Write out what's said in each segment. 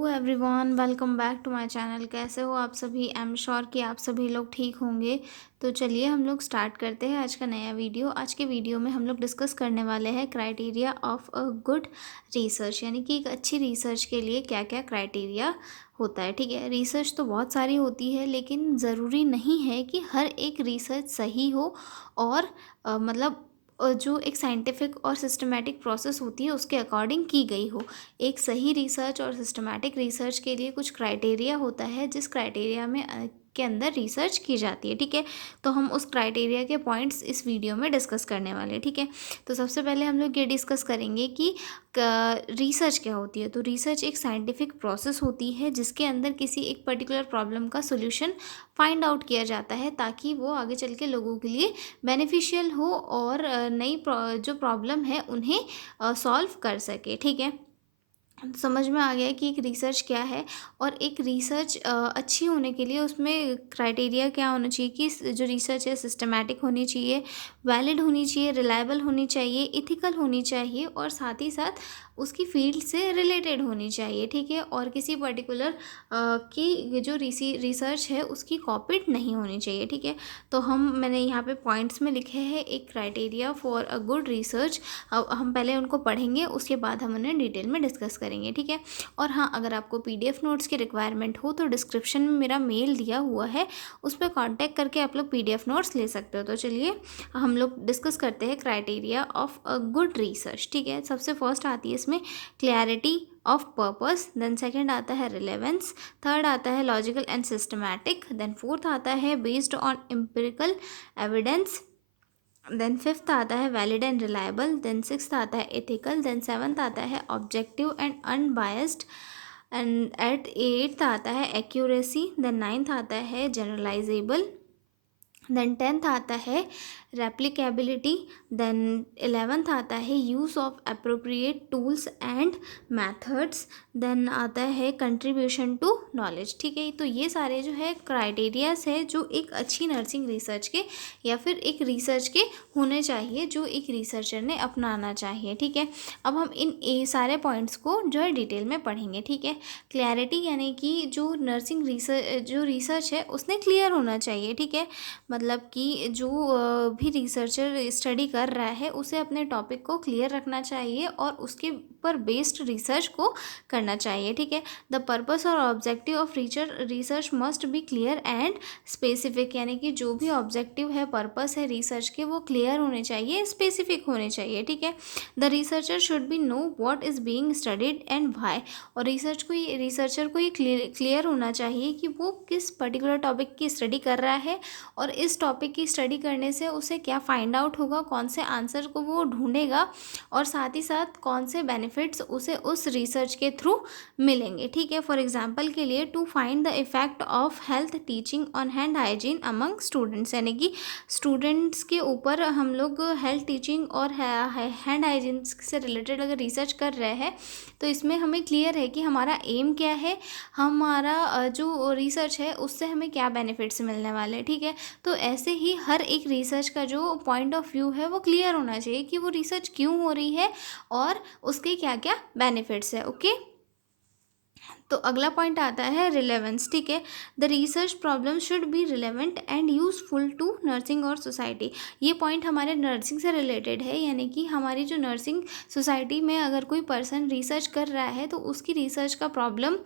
Hello everyone, welcome back to my channel. कैसे हो आप सभी? आई एम श्योर कि आप सभी लोग ठीक होंगे। तो चलिए हम लोग स्टार्ट करते हैं आज का नया वीडियो। आज के वीडियो में हम लोग डिस्कस करने वाले हैं criteria of a good research, यानी कि एक अच्छी रिसर्च के लिए क्या क्या क्राइटेरिया होता है। ठीक है, रिसर्च तो बहुत सारी होती है, लेकिन ज़रूरी नहीं है कि हर एक रिसर्च सही हो और जो एक साइंटिफिक और सिस्टमेटिक प्रोसेस होती है उसके अकॉर्डिंग की गई हो। एक सही रिसर्च और सिस्टमैटिक रिसर्च के लिए कुछ क्राइटेरिया होता है, जिस क्राइटेरिया में के अंदर रिसर्च की जाती है। ठीक है, तो हम उस क्राइटेरिया के पॉइंट्स इस वीडियो में डिस्कस करने वाले हैं। ठीक है, तो सबसे पहले हम लोग ये डिस्कस करेंगे कि रिसर्च क्या होती है। तो रिसर्च एक साइंटिफिक प्रोसेस होती है जिसके अंदर किसी एक पर्टिकुलर प्रॉब्लम का सोल्यूशन फाइंड आउट किया जाता है, ताकि वो आगे चल के लोगों के लिए बेनिफिशियल हो और जो प्रॉब्लम है उन्हें सॉल्व कर सके। ठीक है, समझ में आ गया कि एक रिसर्च क्या है। और एक रिसर्च अच्छी होने के लिए उसमें क्राइटेरिया क्या होना चाहिए कि जो रिसर्च है सिस्टमैटिक होनी चाहिए, वैलिड होनी चाहिए, रिलायबल होनी चाहिए, इथिकल होनी चाहिए और साथ ही साथ उसकी फील्ड से रिलेटेड होनी चाहिए। ठीक है, और किसी पर्टिकुलर की जो रिसर्च है उसकी कॉपीड नहीं होनी चाहिए। ठीक है, तो मैंने यहाँ पे पॉइंट्स में लिखे हैं एक criteria for a good research. हम पहले उनको पढ़ेंगे, उसके बाद हम उन्हें डिटेल में डिस्कस करेंगे। ठीक है, और हाँ, अगर आपको पीडीएफ नोट्स की रिक्वायरमेंट हो तो डिस्क्रिप्शन में मेरा मेल दिया हुआ है, उस पर कॉन्टैक्ट करके आप लोग पीडीएफ नोट्स ले सकते हो। तो चलिए हम लोग डिस्कस करते हैं criteria of a good research. ठीक है, सबसे फर्स्ट आती है इसमें clarity of purpose, then second आता है रिलेवेंस, थर्ड आता है logical and systematic, then fourth आता है based on empirical evidence, then fifth आता है valid and reliable, then sixth आता है एथिकल, देन सेवन्थ आता है objective and unbiased, and eight eighth आता है एक्यूरेसी, देन नाइन्थ आता है जनरलाइजेबल, देन टेंथ आता है रेप्लिकेबिलिटी, देन 11th आता है use of appropriate tools and methods, then आता है कंट्रीब्यूशन टू नॉलेज। ठीक है, तो ये सारे जो है क्राइटेरियाज है जो एक अच्छी नर्सिंग रिसर्च के या फिर एक रिसर्च के होने चाहिए, जो एक रिसर्चर ने अपनाना चाहिए। ठीक है, अब हम सारे पॉइंट्स को जो है डिटेल में पढ़ेंगे। ठीक है, क्लैरिटी यानी कि जो नर्सिंग रिसर्च है उसने क्लियर होना चाहिए। ठीक है, मतलब कि जो भी रिसर्चर स्टडी कर रहा है उसे अपने टॉपिक को क्लियर रखना चाहिए और उसके पर बेस्ड रिसर्च को करना चाहिए। ठीक है, द पर्पस और objective of research must be clear and specific, यानी कि जो भी ऑब्जेक्टिव है, पर्पस है रिसर्च के, वो क्लियर होने चाहिए, स्पेसिफिक होने चाहिए। ठीक है, the researcher should be know what is being studied and why, और रिसर्चर को ये क्लियर होना चाहिए कि वो किस पर्टिकुलर टॉपिक की स्टडी कर रहा है और इस टॉपिक की स्टडी करने से उसे क्या फाइंड आउट होगा, कौन से आंसर को वो ढूंढेगा और साथ ही साथ कौन से बेनिफिट्स उसे उस रिसर्च के थ्रू मिलेंगे। ठीक है, फॉर एग्जांपल के लिए to find the effect of health teaching on hand hygiene among students, यानी कि स्टूडेंट्स के ऊपर हम लोग हेल्थ टीचिंग और हैंड हाइजीन से रिलेटेड अगर रिसर्च कर रहे हैं तो इसमें हमें क्लियर है कि हमारा एम क्या है, हमारा जो रिसर्च है उससे हमें क्या बेनिफिट्स मिलने वाले हैं। ठीक है, तो ऐसे ही हर एक रिसर्च का जो पॉइंट ऑफ व्यू है वो क्लियर होना चाहिए कि वो रिसर्च क्यों हो रही है और उसके क्या क्या बेनिफिट्स है। ओके, तो अगला पॉइंट आता है रिलेवेंस। ठीक है, the research problem should be relevant and useful to nursing और सोसाइटी। ये पॉइंट हमारे नर्सिंग से रिलेटेड है, यानी कि हमारी जो नर्सिंग सोसाइटी में अगर कोई पर्सन रिसर्च कर रहा है तो उसकी रिसर्च का प्रॉब्लम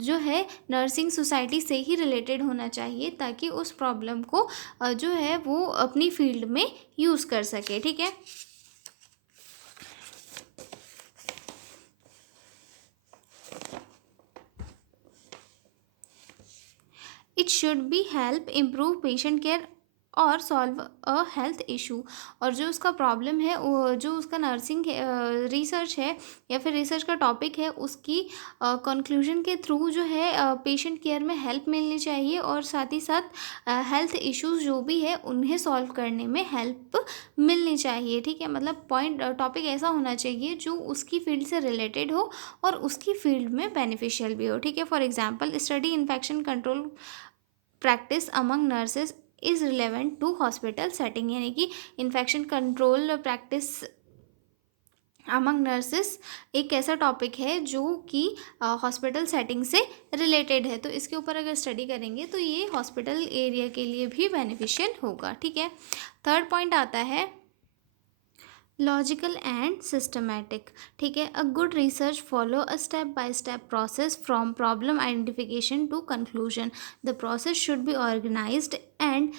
जो है नर्सिंग सोसाइटी से ही रिलेटेड होना चाहिए, ताकि उस प्रॉब्लम को जो है वो अपनी फील्ड में यूज़ कर सके। ठीक है, it should B help improve patient care और सॉल्व अ हेल्थ इशू, और जो उसका प्रॉब्लम है, जो उसका नर्सिंग रिसर्च है या फिर रिसर्च का टॉपिक है, उसकी कंक्लूजन के थ्रू जो है पेशेंट केयर में हेल्प मिलनी चाहिए और साथ ही साथ हेल्थ इश्यूज जो भी है उन्हें सॉल्व करने में हेल्प मिलनी चाहिए। ठीक है, मतलब पॉइंट टॉपिक ऐसा होना चाहिए जो उसकी फील्ड से रिलेटेड हो और उसकी फील्ड में बेनिफिशियल भी हो। ठीक है, for example study infection control practice among nurses is relevant to hospital setting, यानी कि infection control practice among nurses एक ऐसा टॉपिक है जो कि हॉस्पिटल सेटिंग से रिलेटेड है, तो इसके ऊपर अगर स्टडी करेंगे तो ये हॉस्पिटल एरिया के लिए भी बेनिफिशियल होगा। ठीक है, थर्ड पॉइंट आता है लॉजिकल एंड सिस्टमैटिक। ठीक है, a good research follow a step by step process from problem identification to conclusion. The process should be organised and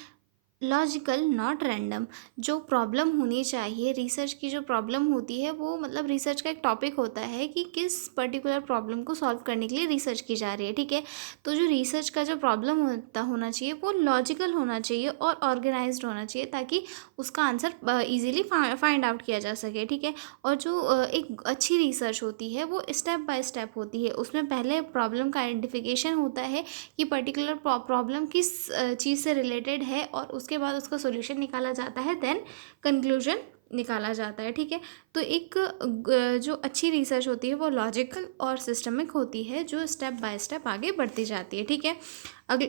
logical not random. जो प्रॉब्लम होनी चाहिए, रिसर्च की जो प्रॉब्लम होती है वो मतलब रिसर्च का एक टॉपिक होता है कि किस पर्टिकुलर प्रॉब्लम को सॉल्व करने के लिए रिसर्च की जा रही है। ठीक है, तो जो रिसर्च का जो प्रॉब्लम होना चाहिए वो लॉजिकल होना चाहिए और ऑर्गेनाइज्ड होना चाहिए, ताकि उसका आंसर इजीली फाइंड आउट किया जा सके। ठीक है, और जो एक अच्छी रिसर्च होती है वो स्टेप बाय स्टेप होती है। उसमें पहले प्रॉब्लम का आइडेंटिफिकेशन होता है कि पर्टिकुलर प्रॉब्लम किस चीज़ से रिलेटेड है, और उसके बाद उसका सॉल्यूशन निकाला जाता है, देन कंक्लूजन निकाला जाता है। ठीक है, तो एक जो अच्छी रिसर्च होती है वो लॉजिकल और सिस्टमिक होती है, जो स्टेप बाय स्टेप आगे बढ़ती जाती है। ठीक है, अगले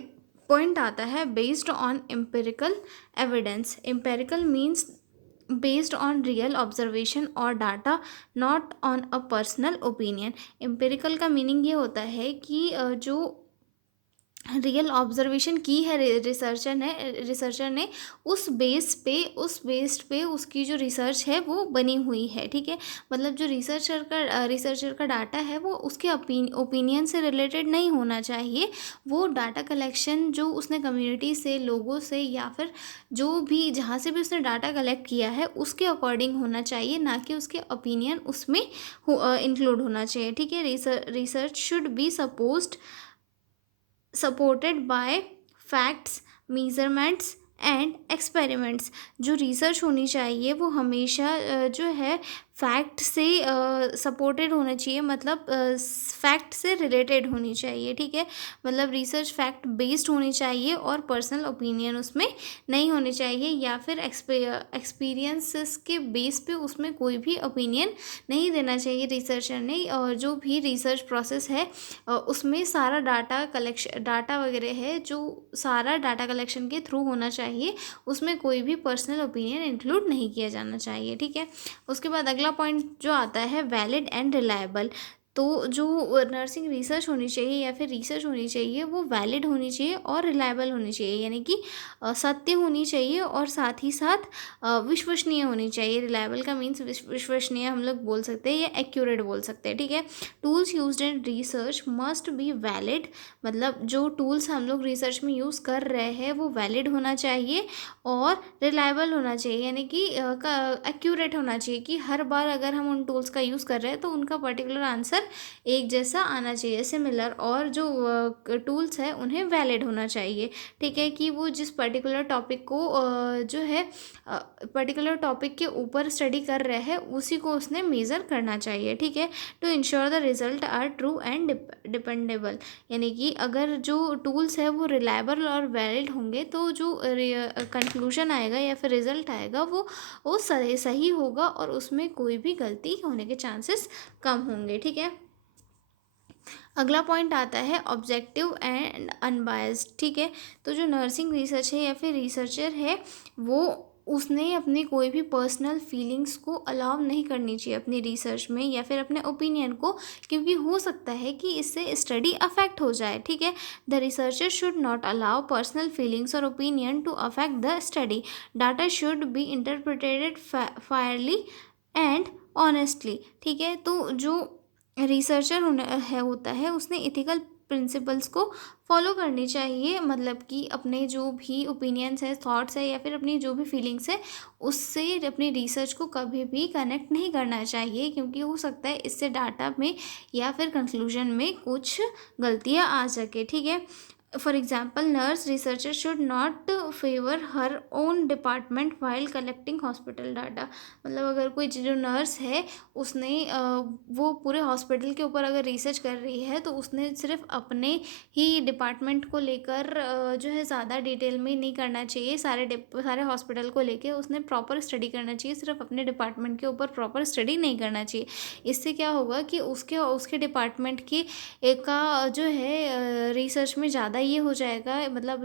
पॉइंट आता है based on empirical evidence. Empirical means based on real observation और data, not on a personal opinion. Empirical का मीनिंग ये होता है कि जो रियल ऑब्जर्वेशन की है रिसर्चर ने उस बेस पे उसकी जो रिसर्च है वो बनी हुई है। ठीक है, मतलब जो रिसर्चर का डाटा है वो उसके ओपिनियन से रिलेटेड नहीं होना चाहिए। वो डाटा कलेक्शन जो उसने कम्युनिटी से, लोगों से, या फिर जो भी जहाँ से भी उसने डाटा कलेक्ट किया है उसके अकॉर्डिंग होना चाहिए, ना कि उसके ओपिनियन उसमें इंक्लूड होना चाहिए। ठीक है, research should B supported by facts, measurements and experiments. जो रिसर्च होनी चाहिए वो हमेशा जो है फैक्ट से सपोर्टेड होना चाहिए, मतलब फैक्ट से रिलेटेड होनी चाहिए। ठीक है, मतलब रिसर्च फैक्ट बेस्ड होनी चाहिए और पर्सनल ओपिनियन उसमें नहीं होने चाहिए, या फिर एक्सपीरियंसेस के बेस पे उसमें कोई भी ओपिनियन नहीं देना चाहिए रिसर्चर ने। और जो भी रिसर्च प्रोसेस है उसमें सारा डाटा वगैरह है जो सारा डाटा कलेक्शन के थ्रू होना चाहिए, उसमें कोई भी पर्सनल ओपिनियन इंक्लूड नहीं किया जाना चाहिए। ठीक है, उसके बाद अगला पॉइंट जो आता है वैलिड एंड रिलायबल। तो जो नर्सिंग रिसर्च होनी चाहिए या फिर रिसर्च होनी चाहिए वो वैलिड होनी चाहिए और रिलायबल होनी चाहिए, यानी कि सत्य होनी चाहिए और साथ ही साथ विश्वसनीय होनी चाहिए। रिलायबल का मीन्स विश्वसनीय हम लोग बोल सकते हैं या एक्यूरेट बोल सकते हैं। ठीक है, tools used in research must be valid. मतलब जो टूल्स हम लोग रिसर्च में यूज़ कर रहे हैं वो वैलिड होना चाहिए और रिलायबल होना चाहिए, यानी कि एक्यूरेट होना चाहिए, कि हर बार अगर हम उन टूल्स का यूज़ कर रहे हैं तो उनका पर्टिकुलर आंसर एक जैसा आना चाहिए, सिमिलर। और जो टूल्स है उन्हें वैलिड होना चाहिए। ठीक है, कि वो जिस पर्टिकुलर टॉपिक को जो है पर्टिकुलर टॉपिक के ऊपर स्टडी कर रहे हैं उसी को उसने मेज़र करना चाहिए। ठीक है, to ensure the result are true and dependable. यानी कि अगर जो टूल्स है वो रिलायबल और वैलिड होंगे तो जो कंक्लूजन आएगा या फिर रिजल्ट आएगा वो सही होगा और उसमें कोई भी गलती होने के चांसेस कम होंगे। ठीक है, अगला पॉइंट आता है ऑब्जेक्टिव एंड अनबायस्ड। ठीक है, तो जो नर्सिंग रिसर्च है या फिर रिसर्चर है वो उसने अपनी कोई भी पर्सनल फीलिंग्स को अलाउ नहीं करनी चाहिए अपनी रिसर्च में या फिर अपने ओपिनियन को, क्योंकि हो सकता है कि इससे स्टडी अफेक्ट हो जाए। ठीक है, the researcher should not allow personal feelings और opinion to affect the study. Data should be interpreted fairly and honestly. ठीक है, तो जो रिसर्चर होता है उसने इथिकल प्रिंसिपल्स को फॉलो करनी चाहिए, मतलब कि अपने जो भी ओपिनियंस है, थॉट्स है, या फिर अपनी जो भी फीलिंग्स है उससे अपनी रिसर्च को कभी भी कनेक्ट नहीं करना चाहिए, क्योंकि हो सकता है इससे डाटा में या फिर कंक्लूजन में कुछ गलतियाँ आ सके। ठीक है, for example nurse researcher should not favour her own department while collecting hospital data. मतलब अगर कोई जो नर्स है उसने वो पूरे हॉस्पिटल के ऊपर अगर रिसर्च कर रही है तो उसने सिर्फ अपने ही डिपार्टमेंट को लेकर जो है ज़्यादा डिटेल में नहीं करना चाहिए। सारे हॉस्पिटल को लेकर उसने प्रॉपर स्टडी करना चाहिए, सिर्फ अपने डिपार्टमेंट के ऊपर प्रॉपर स्टडी नहीं करना चाहिए। इससे क्या होगा कि उसके डिपार्टमेंट की एक का जो है रिसर्च में ज़्यादा ये हो जाएगा, मतलब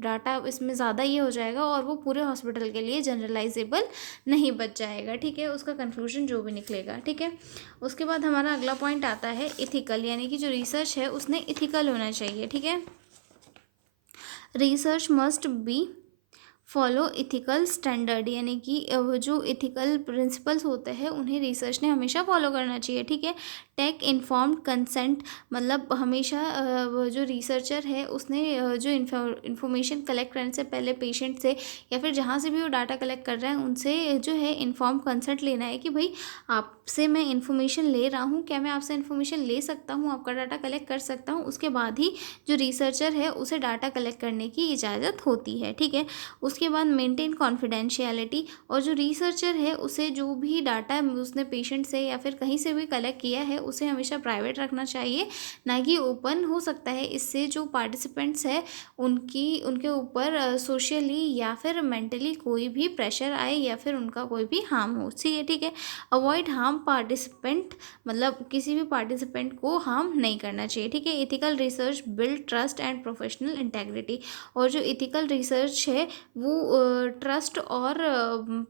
डाटा इसमें ज़्यादा ये हो जाएगा और वो पूरे हॉस्पिटल के लिए जनरलाइजेबल नहीं बच जाएगा, ठीक है, उसका कंक्लूजन जो भी निकलेगा, ठीक है। उसके बाद हमारा अगला पॉइंट आता है इथिकल, यानी कि जो रिसर्च है उसने इथिकल होना चाहिए, ठीक है। Research must be follow ethical standard, यानी कि जो इथिकल प्रिंसिपल्स होते हैं उन्हें रिसर्च ने हमेशा फॉलो करना चाहिए, ठीक है। टेक इन्फॉर्म्ड कंसेंट, मतलब हमेशा वो जो रिसर्चर है उसने जो इन्फॉर्मेशन कलेक्ट करने से पहले पेशेंट से या फिर जहाँ से भी वो डाटा कलेक्ट कर रहा है उनसे जो है इन्फॉर्म कंसेंट लेना है कि भाई आपसे मैं इन्फॉर्मेशन ले रहा हूँ, क्या मैं आपसे इन्फॉर्मेशन ले सकता हूँ, आपका डाटा कलेक्ट कर सकता हूँ। उसके बाद ही जो रिसर्चर है उसे डाटा कलेक्ट करने की इजाज़त होती है, ठीक है। उसके बाद मेंटेन कॉन्फिडेंशियलिटी, और जो रिसर्चर है उसे जो भी डाटा उसने पेशेंट से या फिर कहीं से भी कलेक्ट किया है उसे हमेशा प्राइवेट रखना चाहिए, ना कि ओपन। हो सकता है इससे जो पार्टिसिपेंट्स है उनके ऊपर सोशली या फिर मेंटली कोई भी प्रेशर आए या फिर उनका कोई भी हार्म हो, ठीक है। अवॉइड हार्म पार्टिसिपेंट, मतलब किसी भी पार्टिसिपेंट को हार्म नहीं करना चाहिए, ठीक है। Ethical research build trust and professional integrity, और जो इथिकल रिसर्च है वो ट्रस्ट और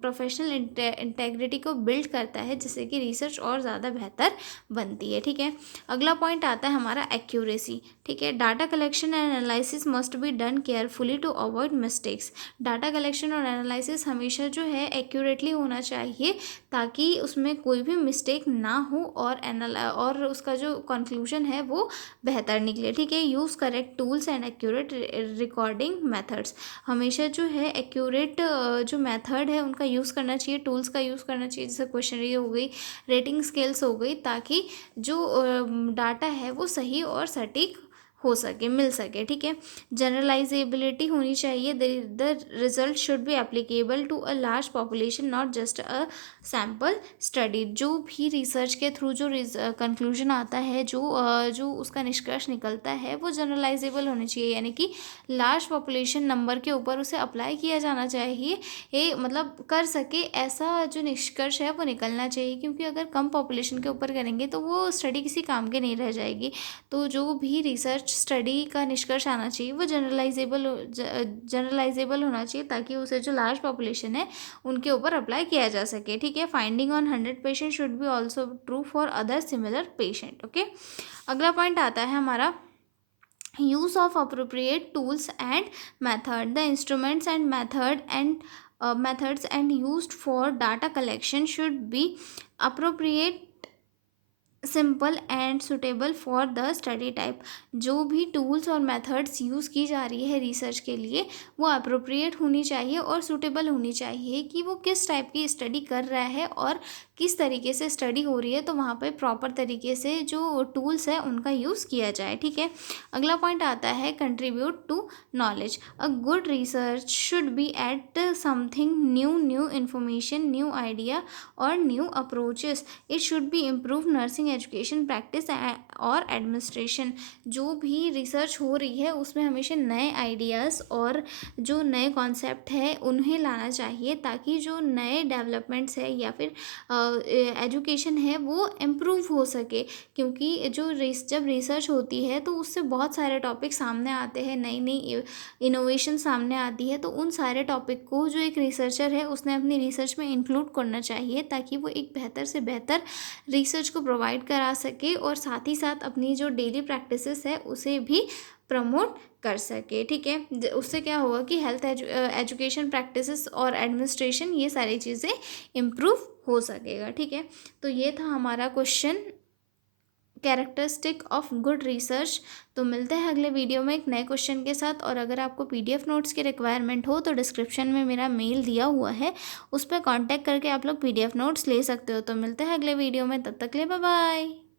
प्रोफेशनल इंटेग्रिटी को बिल्ड करता है, जिससे कि रिसर्च और ज़्यादा बेहतर बनती है, ठीक है। अगला पॉइंट आता है हमारा एक्यूरेसी, ठीक है। Data collection and analysis must be done carefully to avoid mistakes. Data collection और एनालिसिस हमेशा जो है एक्यूरेटली होना चाहिए ताकि उसमें कोई भी मिस्टेक ना हो और उसका जो कंक्लूजन है वो बेहतर निकले, ठीक है। Use correct tools and accurate recording methods, हमेशा जो है एक्यूरेट जो मेथड है उनका यूज़ करना चाहिए, टूल्स का यूज़ करना चाहिए, जैसे क्वेश्चनरी हो गई, रेटिंग स्केल्स हो गई, ताकि जो डाटा है वो सही और सटीक हो सके, मिल सके, ठीक है। जनरलाइजेबिलिटी होनी चाहिए, the result should be applicable to a large population, not just a sample study. जो भी रिसर्च के थ्रू जो कंक्लूजन आता है, जो उसका निष्कर्ष निकलता है वो जनरलाइजेबल होनी चाहिए, यानी कि लार्ज पॉपुलेशन नंबर के ऊपर उसे अप्लाई किया जाना चाहिए, मतलब कर सके ऐसा जो निष्कर्ष है वो निकलना चाहिए, क्योंकि अगर कम पॉपुलेशन के ऊपर करेंगे तो वो स्टडी किसी काम के नहीं रह जाएगी। तो जो भी रिसर्च स्टडी का निष्कर्ष आना चाहिए वो जनरलाइजेबल होना चाहिए, ताकि उसे जो लार्ज पॉपुलेशन है उनके ऊपर अप्लाई किया जा सके, ठीक है। Finding on 100 patient should be also true for other similar patient, okay. अगला पॉइंट आता है हमारा use of appropriate tools and method, the instruments and methods and used for data collection should be appropriate, simple and suitable for the study type. जो भी tools और methods use की जा रही है रिसर्च के लिए वो अप्रोप्रिएट होनी चाहिए और सूटेबल होनी चाहिए कि वो किस टाइप की स्टडी कर रहा है और किस तरीके से स्टडी हो रही है, तो वहाँ पे प्रॉपर तरीके से जो टूल्स है उनका यूज़ किया जाए, ठीक है। अगला पॉइंट आता है contribute to knowledge. A good research should be add something new information, new idea और new approaches. It should be improve nursing education practice और एडमिनिस्ट्रेशन। जो भी रिसर्च हो रही है उसमें हमेशा नए आइडियाज़ और जो नए कॉन्सेप्ट है उन्हें लाना चाहिए, ताकि जो नए डेवलपमेंट्स है या फिर एजुकेशन है वो इम्प्रूव हो सके। क्योंकि जब रिसर्च होती है तो उससे बहुत सारे टॉपिक सामने आते हैं, नई नई इनोवेशन सामने आती है, तो उन सारे टॉपिक को जो एक रिसर्चर है उसने अपनी रिसर्च में इंक्लूड करना चाहिए, ताकि वो एक बेहतर से बेहतर रिसर्च को प्रोवाइड करा सके और साथ ही साथ अपनी जो डेली प्रैक्टिसेस है उसे भी प्रमोट कर सके, ठीक है। उससे क्या होगा कि हेल्थ एजुकेशन प्रैक्टिसेस और एडमिनिस्ट्रेशन ये सारी चीज़ें इम्प्रूव हो सकेगा, ठीक है। तो ये था हमारा question characteristic of good research. तो मिलते हैं अगले वीडियो में एक नए क्वेश्चन के साथ, और अगर आपको पीडीएफ नोट्स की रिक्वायरमेंट हो तो डिस्क्रिप्शन में मेरा मेल दिया हुआ है, उस पर कांटेक्ट करके आप लोग पीडीएफ नोट्स ले सकते हो। तो मिलते हैं अगले वीडियो में, तब तक के लिए बाय बाय।